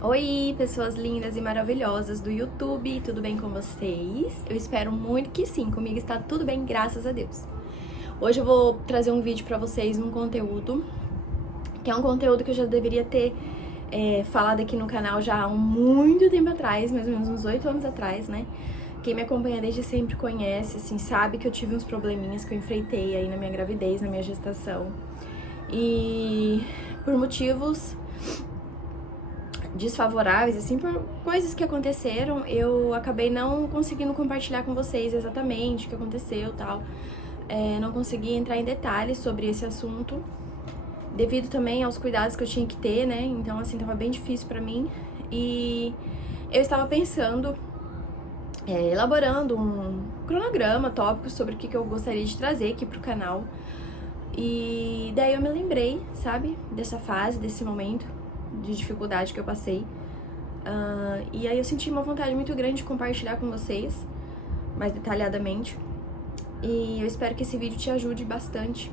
Oi, pessoas lindas e maravilhosas do YouTube, tudo bem com vocês? Eu espero muito que sim, comigo está tudo bem, graças a Deus. Hoje eu vou trazer um vídeo pra vocês, um conteúdo, que é um conteúdo que eu já deveria ter falado aqui no canal já há muito tempo atrás, mais ou menos uns 8 anos atrás, né? Quem me acompanha desde sempre conhece, assim, sabe que eu tive uns probleminhas que eu enfrentei aí na minha gravidez, na minha gestação. E por motivos desfavoráveis, assim, por coisas que aconteceram, eu acabei não conseguindo compartilhar com vocês exatamente o que aconteceu e tal. Não consegui entrar em detalhes sobre esse assunto, devido também aos cuidados que eu tinha que ter, né? Então, assim, tava bem difícil pra mim. E eu estava pensando, elaborando um cronograma, tópicos sobre o que eu gostaria de trazer aqui pro canal. E daí eu me lembrei, sabe, dessa fase, desse momento de dificuldade que eu passei. E aí eu senti uma vontade muito grande de compartilhar com vocês, mais detalhadamente. E eu espero que esse vídeo te ajude bastante,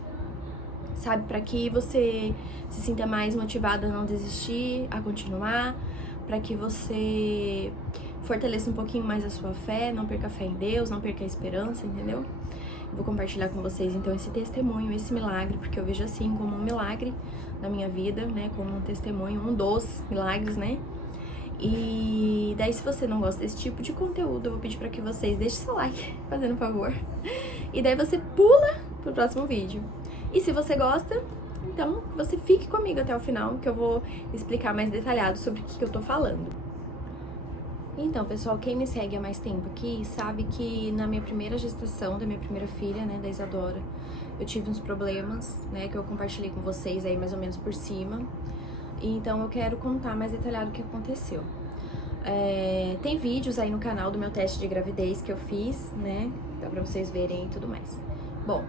sabe? Pra que você se sinta mais motivada a não desistir, a continuar. Pra que você fortaleça um pouquinho mais a sua fé, não perca a fé em Deus, não perca a esperança, entendeu? Eu vou compartilhar com vocês, então, esse testemunho, esse milagre, porque eu vejo assim como um milagre na minha vida, né? Como um testemunho, um dos milagres, né? E daí, se você não gosta desse tipo de conteúdo, eu vou pedir pra que vocês deixem seu like, fazendo um favor. E daí você pula pro próximo vídeo. E se você gosta, então você fique comigo até o final, que eu vou explicar mais detalhado sobre o que eu tô falando. Então, pessoal, quem me segue há mais tempo aqui sabe que na minha primeira gestação da minha primeira filha, né, da Isadora, eu tive uns problemas, né, que eu compartilhei com vocês aí mais ou menos por cima. E então eu quero contar mais detalhado o que aconteceu. Tem vídeos aí no canal do meu teste de gravidez que eu fiz, né, dá pra vocês verem e tudo mais. Bom,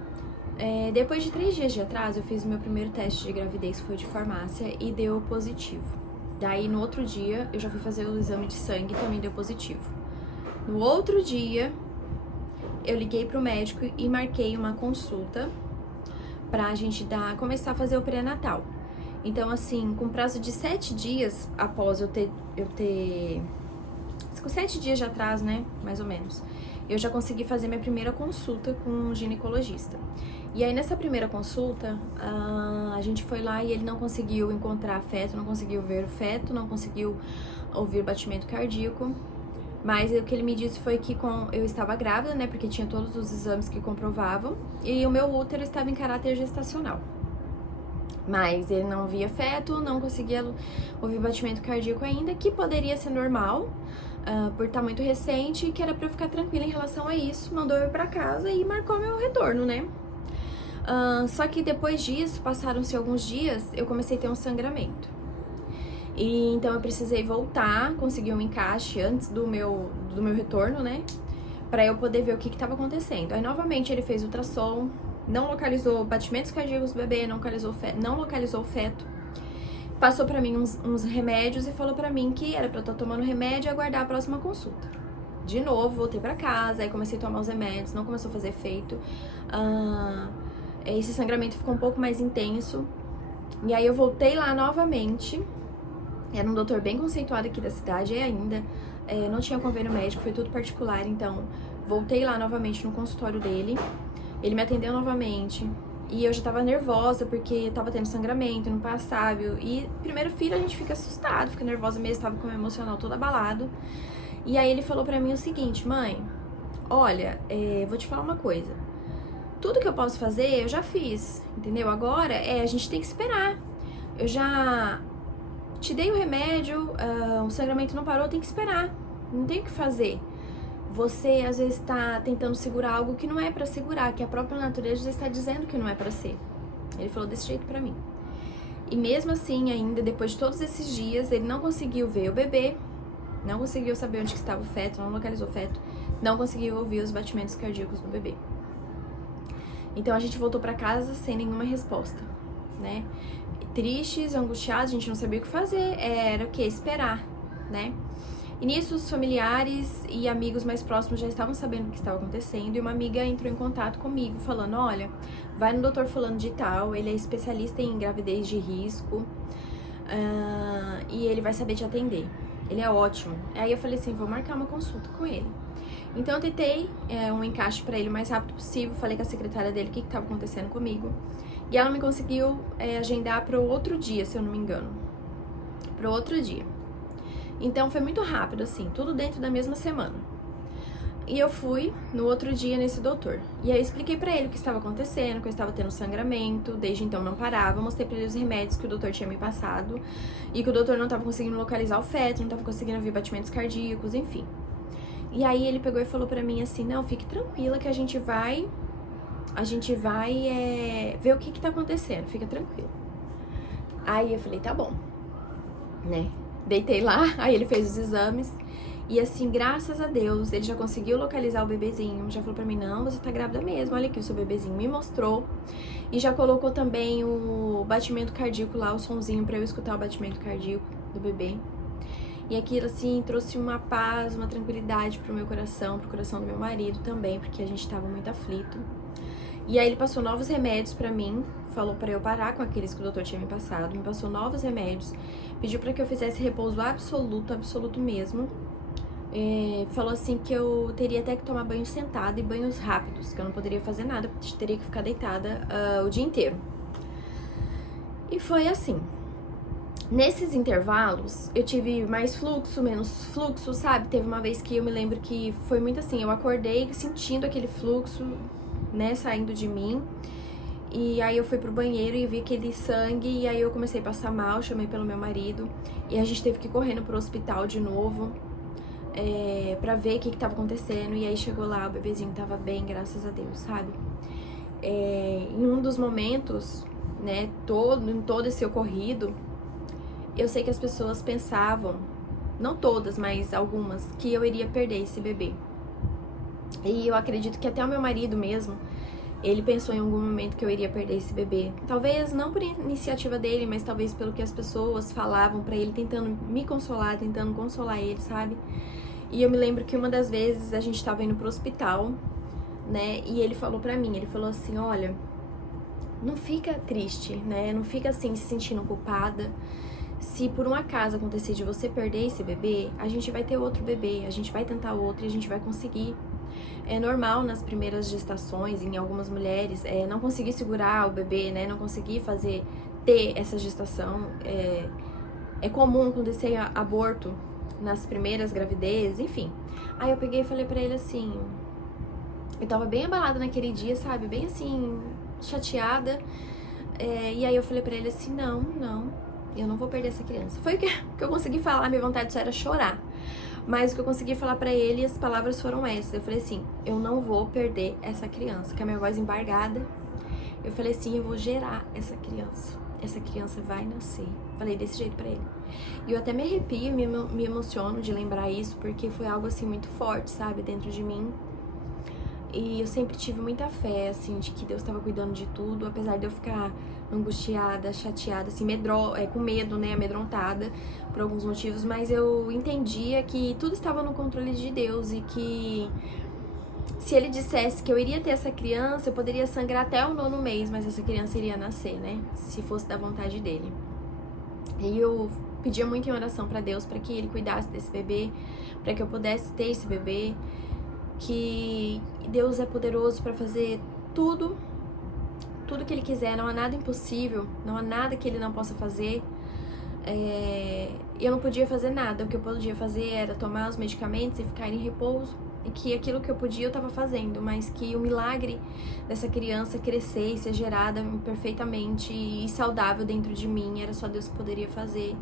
depois de 3 dias de atraso, eu fiz o meu primeiro teste de gravidez, que foi de farmácia, e deu positivo. Daí, no outro dia, eu já fui fazer o exame de sangue e também deu positivo. No outro dia, eu liguei pro médico e marquei uma consulta pra gente começar a fazer o pré-natal. Então, assim, com prazo de 7 dias após eu ter 7 dias de atraso, né, mais ou menos, eu já consegui fazer minha primeira consulta com um ginecologista. E aí, nessa primeira consulta, a gente foi lá e ele não conseguiu encontrar feto, não conseguiu ver o feto, não conseguiu ouvir o batimento cardíaco. Mas o que ele me disse foi que eu estava grávida, né, porque tinha todos os exames que comprovavam, e o meu útero estava em caráter gestacional. Mas ele não via feto, não conseguia ouvir batimento cardíaco ainda, que poderia ser normal, por estar muito recente, e que era pra eu ficar tranquila em relação a isso. Mandou eu ir pra casa e marcou meu retorno, né? Só que depois disso, passaram-se alguns dias, eu comecei a ter um sangramento. E então eu precisei voltar, conseguir um encaixe antes do meu retorno, né? Pra eu poder ver o que estava acontecendo. Aí novamente ele fez ultrassom, não localizou batimentos cardíacos do bebê, não localizou o feto. Passou pra mim uns remédios e falou pra mim que era pra eu estar tomando remédio e aguardar a próxima consulta. De novo, voltei pra casa, aí comecei a tomar os remédios, não começou a fazer efeito. Esse sangramento ficou um pouco mais intenso. E aí eu voltei lá novamente. Era um doutor bem conceituado aqui da cidade, ainda. Não tinha convênio médico, foi tudo particular, então voltei lá novamente no consultório dele. Ele me atendeu novamente. E eu já tava nervosa, porque tava tendo sangramento, não passava. E primeiro filho a gente fica assustado, fica nervosa mesmo, tava com o meu emocional todo abalado. E aí ele falou pra mim o seguinte: mãe, olha, vou te falar uma coisa. Tudo que eu posso fazer, eu já fiz, entendeu? Agora, a gente tem que esperar. Eu já te dei o remédio, o sangramento não parou, tem que esperar. Não tem o que fazer. Você, às vezes, tá tentando segurar algo que não é pra segurar, que a própria natureza já está dizendo que não é pra ser. Ele falou desse jeito pra mim. E mesmo assim, ainda, depois de todos esses dias, ele não conseguiu ver o bebê, não conseguiu saber onde estava o feto, não localizou o feto, não conseguiu ouvir os batimentos cardíacos do bebê. Então a gente voltou pra casa sem nenhuma resposta, né? Tristes, angustiados, a gente não sabia o que fazer, era o quê? Esperar, né? E nisso os familiares e amigos mais próximos já estavam sabendo o que estava acontecendo, e uma amiga entrou em contato comigo falando: olha, vai no doutor fulano de tal, ele é especialista em gravidez de risco, e ele vai saber te atender. Ele é ótimo. Aí eu falei assim, vou marcar uma consulta com ele. Então eu tentei um encaixe pra ele o mais rápido possível, falei com a secretária dele o que tava acontecendo comigo. E ela me conseguiu agendar para o outro dia, se eu não me engano. Para o outro dia. Então foi muito rápido, assim, tudo dentro da mesma semana. E eu fui no outro dia nesse doutor. E aí eu expliquei pra ele o que estava acontecendo, que eu estava tendo sangramento, desde então não parava. Eu mostrei pra ele os remédios que o doutor tinha me passado. E que o doutor não estava conseguindo localizar o feto, não estava conseguindo ouvir batimentos cardíacos, enfim. E aí ele pegou e falou pra mim assim, não, fique tranquila que a gente vai ver o que tá acontecendo, fica tranquilo. Aí eu falei, tá bom, né? Deitei lá, aí ele fez os exames e assim, graças a Deus, ele já conseguiu localizar o bebezinho, já falou pra mim, não, você tá grávida mesmo, olha aqui o seu bebezinho, me mostrou. E já colocou também o batimento cardíaco lá, o sonzinho pra eu escutar o batimento cardíaco do bebê. E aquilo, assim, trouxe uma paz, uma tranquilidade pro meu coração, pro coração do meu marido também, porque a gente tava muito aflito. E aí ele passou novos remédios pra mim, falou pra eu parar com aqueles que o doutor tinha me passado, me passou novos remédios, pediu pra que eu fizesse repouso absoluto, absoluto mesmo. Falou assim que eu teria até que tomar banho sentada e banhos rápidos, que eu não poderia fazer nada, porque teria que ficar deitada o dia inteiro. E foi assim. Nesses intervalos, eu tive mais fluxo, menos fluxo, sabe? Teve uma vez que eu me lembro que foi muito assim, eu acordei sentindo aquele fluxo, né, saindo de mim. E aí eu fui pro banheiro e vi aquele sangue, e aí eu comecei a passar mal, chamei pelo meu marido. E a gente teve que ir correndo pro hospital de novo, pra ver o que tava acontecendo. E aí chegou lá, o bebezinho tava bem, graças a Deus, sabe? Em um dos momentos, né, em todo esse ocorrido, eu sei que as pessoas pensavam, não todas, mas algumas, que eu iria perder esse bebê. E eu acredito que até o meu marido mesmo, ele pensou em algum momento que eu iria perder esse bebê. Talvez não por iniciativa dele, mas talvez pelo que as pessoas falavam pra ele, tentando me consolar, tentando consolar ele, sabe? E eu me lembro que uma das vezes a gente tava indo pro hospital, né? E ele falou pra mim, ele falou assim, olha, não fica triste, né? Não fica assim, se sentindo culpada. Se por um acaso acontecer de você perder esse bebê, a gente vai ter outro bebê, a gente vai tentar outro e a gente vai conseguir. É normal nas primeiras gestações, em algumas mulheres, não conseguir segurar o bebê, né? Não conseguir ter essa gestação. É comum acontecer aborto nas primeiras gravidezes, enfim. Aí eu peguei e falei pra ele assim, eu tava bem abalada naquele dia, sabe? Bem assim, chateada. E aí eu falei pra ele assim, não, eu não vou perder essa criança. Foi o que eu consegui falar, minha vontade só era chorar. Mas o que eu consegui falar pra ele, as palavras foram essas. Eu falei assim, eu não vou perder essa criança. Com a minha voz embargada, eu falei assim, eu vou gerar essa criança. Essa criança vai nascer. Falei desse jeito pra ele. E eu até me arrepio, me emociono de lembrar isso, porque foi algo assim muito forte, sabe, dentro de mim. E eu sempre tive muita fé, assim, de que Deus estava cuidando de tudo, apesar de eu ficar angustiada, chateada, assim, com medo, né, amedrontada por alguns motivos, mas eu entendia que tudo estava no controle de Deus e que se Ele dissesse que eu iria ter essa criança, eu poderia sangrar até o 9º mês, mas essa criança iria nascer, né, se fosse da vontade dEle. E eu pedia muito em oração para Deus, para que Ele cuidasse desse bebê, para que eu pudesse ter esse bebê, que Deus é poderoso para fazer tudo que Ele quiser, não há nada impossível, não há nada que Ele não possa fazer. Eu não podia fazer nada, o que eu podia fazer era tomar os medicamentos e ficar em repouso, e que aquilo que eu podia eu estava fazendo, mas que o milagre dessa criança crescer e ser gerada perfeitamente e saudável dentro de mim, era só Deus que poderia fazer.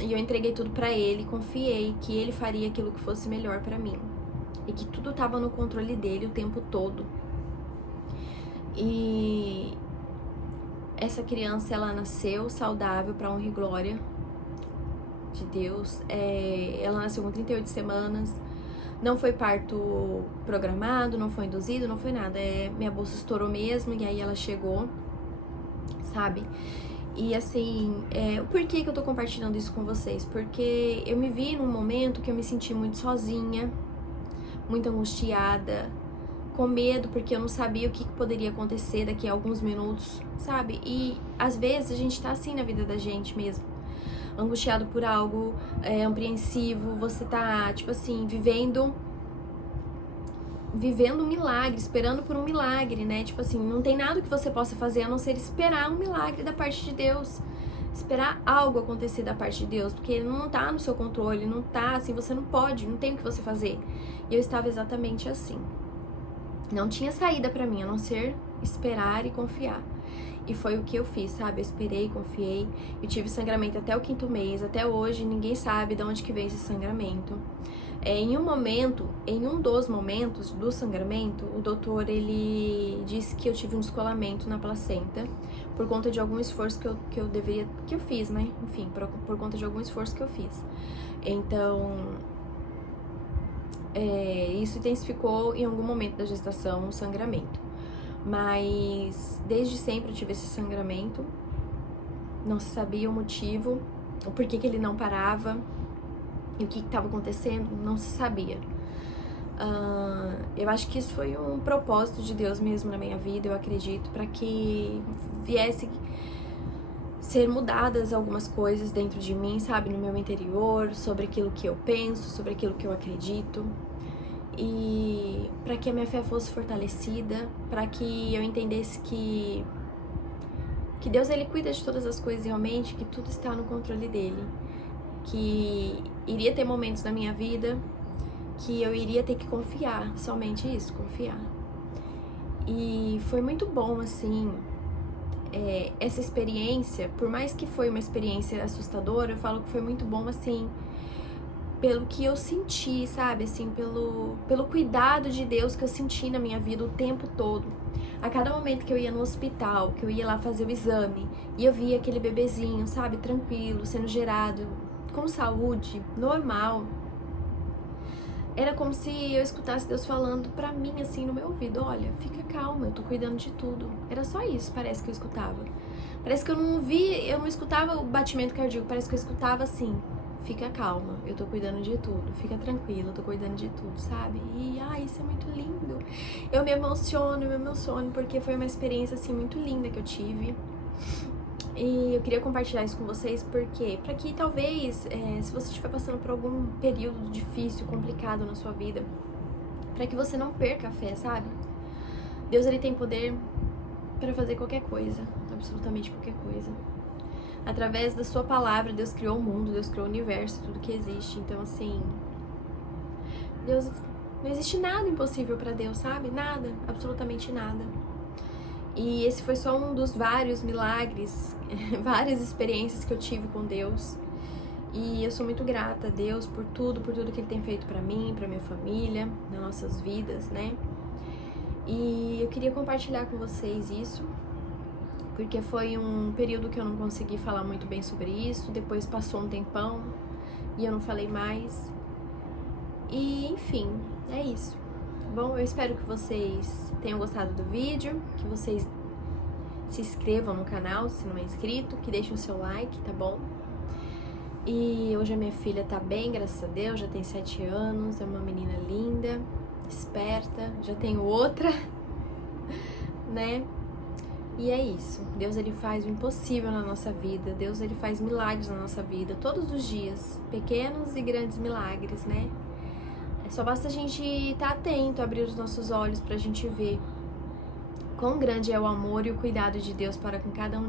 E eu entreguei tudo para Ele, confiei que Ele faria aquilo que fosse melhor para mim. E que tudo estava no controle dele o tempo todo. E essa criança, ela nasceu saudável, para honra e glória de Deus. Ela nasceu com 38 semanas. Não foi parto programado, não foi induzido, não foi nada. Minha bolsa estourou mesmo e aí ela chegou, sabe? E assim, por que eu tô compartilhando isso com vocês? Porque eu me vi num momento que eu me senti muito sozinha, muito angustiada, com medo, porque eu não sabia o que poderia acontecer daqui a alguns minutos, sabe? E às vezes a gente tá assim na vida da gente mesmo. angustiado por algo, apreensivo, você tá, tipo assim, vivendo um milagre, esperando por um milagre, né? Tipo assim, não tem nada que você possa fazer a não ser esperar um milagre da parte de Deus. Esperar algo acontecer da parte de Deus, porque ele não tá no seu controle, não tá assim, você não pode, não tem o que você fazer. E eu estava exatamente assim. Não tinha saída pra mim, a não ser esperar e confiar. E foi o que eu fiz, sabe? Eu esperei, confiei. Eu tive sangramento até o 5º mês. Até hoje, ninguém sabe de onde que veio esse sangramento. Em um dos momentos do sangramento, o doutor, ele disse que eu tive um descolamento na placenta por conta de algum esforço que eu fiz, né? Enfim, por conta de algum esforço que eu fiz. Então, isso intensificou em algum momento da gestação o sangramento. Mas desde sempre eu tive esse sangramento, não se sabia o motivo, o porquê que ele não parava e o que estava acontecendo, não se sabia. Eu acho que isso foi um propósito de Deus mesmo na minha vida, eu acredito, para que viesse ser mudadas algumas coisas dentro de mim, sabe, no meu interior, sobre aquilo que eu penso, sobre aquilo que eu acredito. E para que a minha fé fosse fortalecida, para que eu entendesse que Deus, ele cuida de todas as coisas realmente, que tudo está no controle dele, que iria ter momentos na minha vida que eu iria ter que confiar, somente isso, confiar. E foi muito bom, assim, essa experiência, por mais que foi uma experiência assustadora, eu falo que foi muito bom, assim, pelo que eu senti, sabe, assim, pelo cuidado de Deus que eu senti na minha vida o tempo todo. A cada momento que eu ia no hospital, que eu ia lá fazer o exame, e eu via aquele bebezinho, sabe, tranquilo, sendo gerado, com saúde, normal, era como se eu escutasse Deus falando pra mim, assim, no meu ouvido: olha, fica calma, eu tô cuidando de tudo. Era só isso, parece que eu escutava. Parece que eu não escutava o batimento cardíaco, parece que eu escutava assim: fica calma, eu tô cuidando de tudo, fica tranquilo, eu tô cuidando de tudo, sabe? E, isso é muito lindo. Eu me emociono, porque foi uma experiência, assim, muito linda que eu tive. E eu queria compartilhar isso com vocês, porque para que talvez, se você estiver passando por algum período difícil, complicado na sua vida, para que você não perca a fé, sabe? Deus, ele tem poder para fazer qualquer coisa, absolutamente qualquer coisa. Através da sua palavra, Deus criou o mundo, Deus criou o universo, tudo que existe. Então, assim, Deus, não existe nada impossível para Deus, sabe? Nada, absolutamente nada. E esse foi só um dos vários milagres, várias experiências que eu tive com Deus. E eu sou muito grata a Deus por tudo que Ele tem feito pra mim, pra minha família, nas nossas vidas, né? E eu queria compartilhar com vocês isso, porque foi um período que eu não consegui falar muito bem sobre isso. Depois passou um tempão e eu não falei mais. E, enfim, é isso. Bom, eu espero que vocês tenham gostado do vídeo, que vocês se inscrevam no canal, se não é inscrito, que deixem o seu like, tá bom? E hoje a minha filha tá bem, graças a Deus, já tem 7 anos, é uma menina linda, esperta, já tenho outra, né? E é isso, Deus, ele faz o impossível na nossa vida, Deus, ele faz milagres na nossa vida, todos os dias, pequenos e grandes milagres, né? Só basta a gente estar atento, abrir os nossos olhos pra gente ver quão grande é o amor e o cuidado de Deus para com cada um.